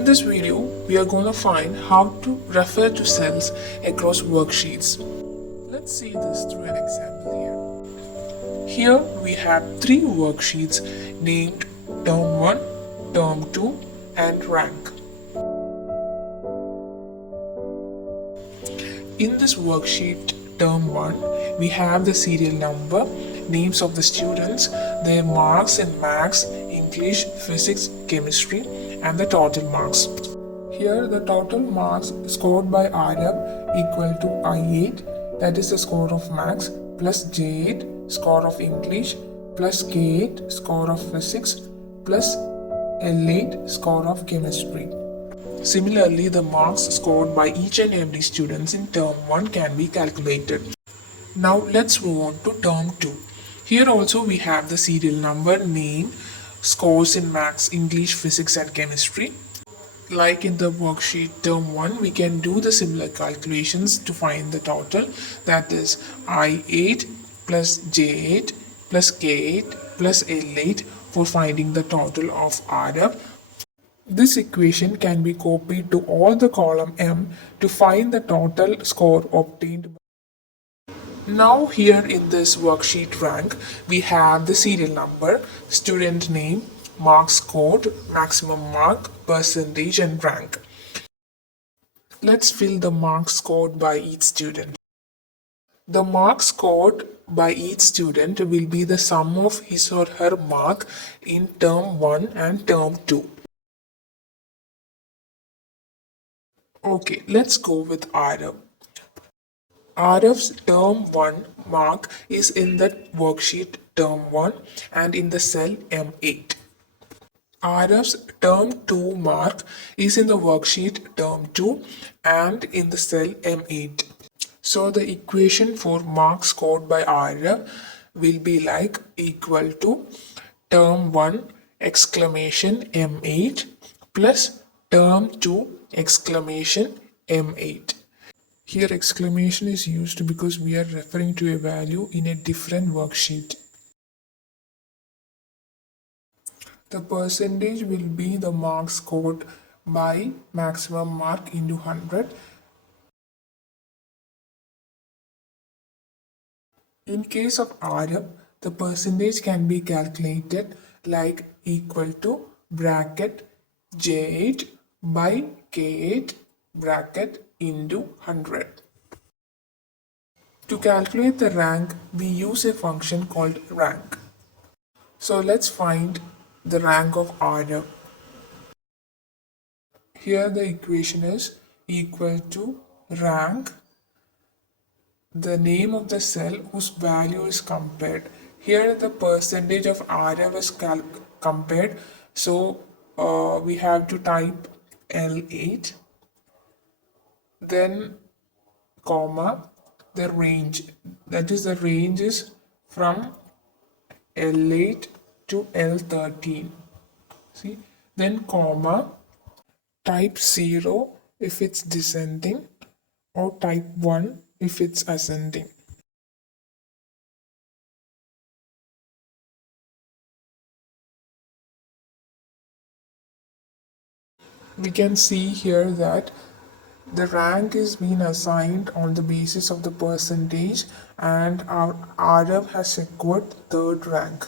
In this video, we are going to find how to refer to cells across worksheets. Let's see this through an example here. Here we have three worksheets named Term 1, Term 2 and Rank. In this worksheet Term 1, we have the serial number, names of the students, their marks in maths, English, physics, chemistry, and the total marks. Here the total marks scored by Arab equal to I8, that is the score of maths, plus J8 score of English, plus K8 score of physics, plus L8 score of chemistry. Similarly, the marks scored by each and every student in Term 1 can be calculated. Now let's move on to Term 2. Here also we have the serial number, name, scores in maths, English, physics and chemistry. Like in the worksheet Term 1, we can do the similar calculations to find the total, that is I8 plus J8 plus K8 plus L8 for finding the total of Arab. This equation can be copied to all the column M to find the total score obtained. Now here in this worksheet rank, we have the serial number, student name, marks scored, maximum mark, percentage and rank. Let's fill the marks scored by each student. The marks scored by each student will be the sum of his or her mark in Term 1 and Term 2. Okay, let's go with Arab. Arab's Term 1 mark is in the worksheet Term 1 and in the cell M8. Arab's Term 2 mark is in the worksheet Term 2 and in the cell M8. So the equation for marks scored by Arab will be like equal to Term 1 exclamation M8 plus Term 2 exclamation M8. Here exclamation is used because we are referring to a value in a different worksheet. The percentage will be the marks scored by maximum mark into 100. In case of Arab, the percentage can be calculated like equal to bracket J8 by K8 bracket into 100. To calculate the rank, we use a function called rank. So let's find the rank of Arab. Here the equation is equal to rank, the name of the cell whose value is compared. Here the percentage of Arab is compared, so we have to type L8, then comma, the range, that is the range is from L8 to L13. See, then comma, type 0 if it's descending or type 1 if it's ascending. We can see here that the rank is being assigned on the basis of the percentage and our Arab has secured third rank.